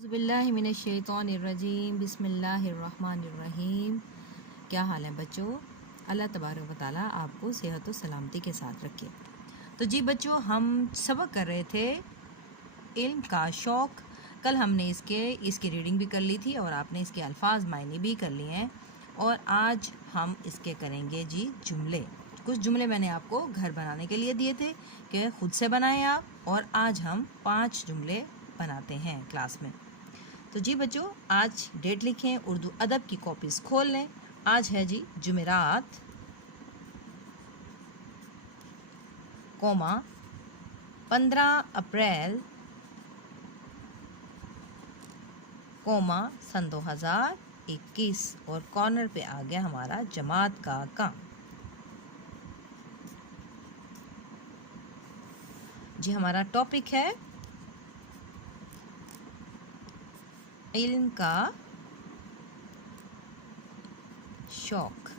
बिस्मिल्लाहिमिनश्शैतानिर्रजीम बिस्मिल्लाहिर्रहमानिर्रहीम। क्या हाल है बच्चों? अल्लाह तबारक व तआला आपको सेहत और सलामती के साथ रखे। तो जी बच्चों, हम सबक कर रहे थे इल्म का शौक़। कल हमने इसकी रीडिंग भी कर ली थी और आपने इसके अल्फाज मायने भी कर लिए हैं। और आज हम इसके करेंगे जी जुमले। कुछ जुमले मैंने आपको घर बनाने के लिए दिए थे कि ख़ुद से बनाएं आप, और आज हम 5 जुमले बनाते हैं क्लास में। तो जी बच्चों, आज डेट लिखें, उर्दू अदब की कॉपीज़ खोल लें। आज है जी जुमेरात, 15 अप्रैल, सन 2021, और कॉर्नर पे आ गया हमारा जमात का काम। जी हमारा टॉपिक है इल्म का शौक़।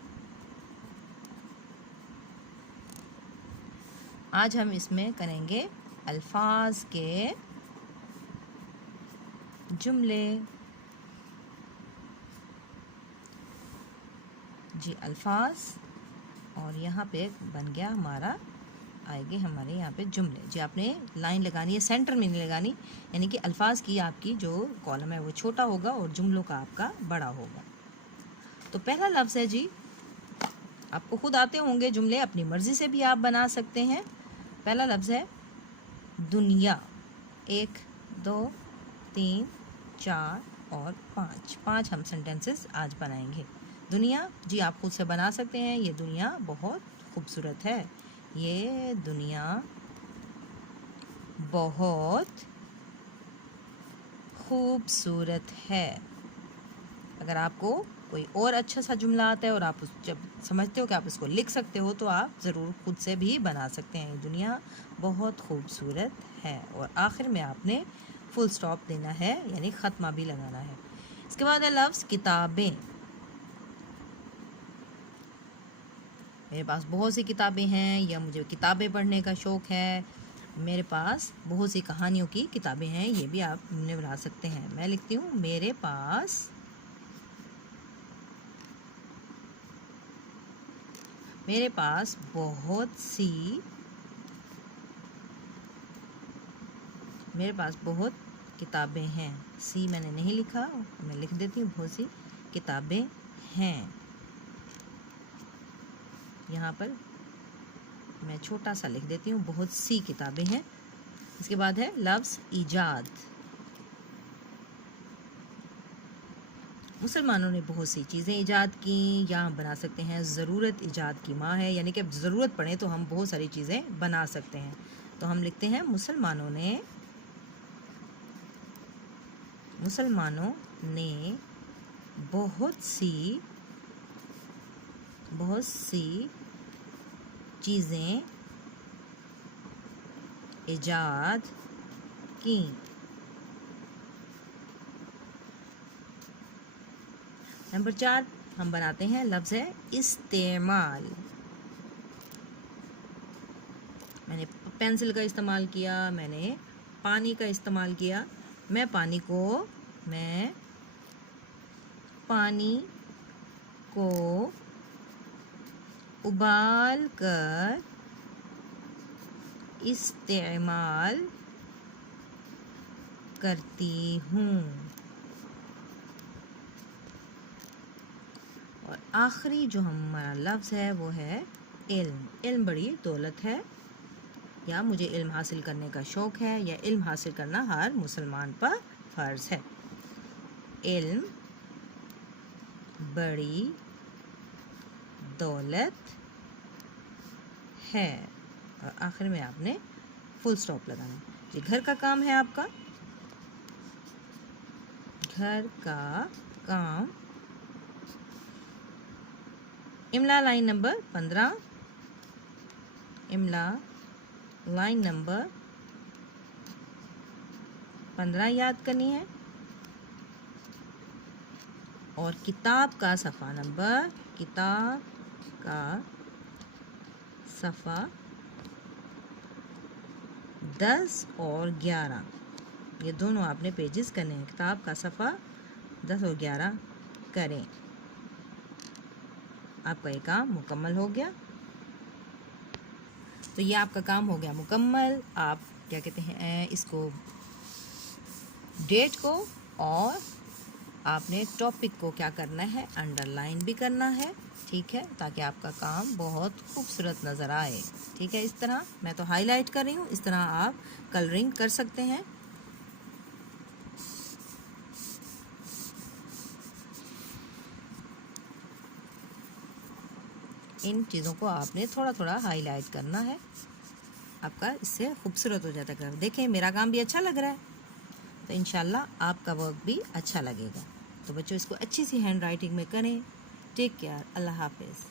आज हम इसमें करेंगे अल्फाज के जुमले। जी अल्फाज, और यहाँ पे बन गया हमारा, आएंगे हमारे यहाँ पे जुमले। जी आपने लाइन लगानी है, सेंटर में नहीं लगानी, यानी कि अल्फाज की आपकी जो कॉलम है वो छोटा होगा और जुमलों का आपका बड़ा होगा। तो पहला लफ्ज़ है जी, आपको खुद आते होंगे जुमले, अपनी मर्ज़ी से भी आप बना सकते हैं। पहला लफ्ज़ है दुनिया। 1 2 3 4 और 5 हम सेंटेंसेस आज बनाएंगे। दुनिया, जी आप खुद से बना सकते हैं। ये दुनिया बहुत खूबसूरत है। ये दुनिया बहुत खूबसूरत है। अगर आपको कोई और अच्छा सा जुमला आता है और आप जब समझते हो कि आप इसको लिख सकते हो, तो आप ज़रूर खुद से भी बना सकते हैं। ये दुनिया बहुत खूबसूरत है। और आखिर में आपने फुल स्टॉप देना है, यानी ख़त्मा भी लगाना है। इसके बाद है लफ्ज़ किताबें। मेरे पास बहुत सी किताबें हैं, या मुझे किताबें पढ़ने का शौक़ है। मेरे पास बहुत सी कहानियों की किताबें हैं, ये भी आप बना सकते हैं। मैं लिखती हूँ मेरे पास बहुत किताबें हैं। सी मैंने नहीं लिखा, मैं लिख देती हूँ बहुत सी किताबें हैं। यहाँ पर मैं छोटा सा लिख देती हूँ, बहुत सी किताबें हैं। इसके बाद है लफ्ज़ ईजाद। मुसलमानों ने बहुत सी चीज़ें ईजाद की, या हम बना सकते हैं ज़रूरत ईजाद की माँ है, यानी कि अब ज़रूरत पड़े तो हम बहुत सारी चीज़ें बना सकते हैं। तो हम लिखते हैं मुसलमानों ने बहुत सी चीज़ें ईजाद की। नंबर 4 हम बनाते हैं, लफ्ज़ है इस्तेमाल। मैंने पेंसिल का इस्तेमाल किया, मैंने पानी का इस्तेमाल किया। मैं पानी को उबाल कर इस्तेमाल करती हूँ। और आखिरी जो हमारा लफ्ज़ है वो है इल्म। इल्म बड़ी दौलत है, या मुझे इल्म हासिल करने का शौक़ है, या इल्म हासिल करना हर मुसलमान पर फ़र्ज़ है। इल्म बड़ी दौलत है। और आखिर में आपने फुल स्टॉप लगाना है। ये घर का काम है आपका। घर का काम, इमला लाइन नंबर 15। इमला लाइन नंबर 15 याद करनी है। और किताब का सफ़ा 10 और 11 یہ دونوں آپ نے پیجز کرنے ہیں. کتاب کا صفحہ 10 اور 11 کریں. آپ کا یہ کام مکمل ہو گیا. تو یہ آپ کا کام ہو گیا مکمل. آپ کیا کہتے ہیں اس کو ڈیٹ کو اور آپ نے ٹاپک کو کیا کرنا ہے انڈر لائن بھی کرنا ہے. ٹھیک ہے, تاکہ آپ کا کام بہت خوبصورت نظر آئے. ٹھیک ہے, اس طرح میں تو ہائی لائٹ کر رہی ہوں, اس طرح آپ کلرنگ کر سکتے ہیں. ان چیزوں کو آپ نے تھوڑا تھوڑا ہائی لائٹ کرنا ہے. آپ کا اس سے خوبصورت ہو جاتا ہے. دیکھیں میرا کام بھی اچھا لگ رہا ہے, تو انشاءاللہ آپ کا ورک بھی اچھا لگے گا. تو بچوں اس کو اچھی سی ہینڈ رائٹنگ میں کریں. Take care. اللہ حافظ.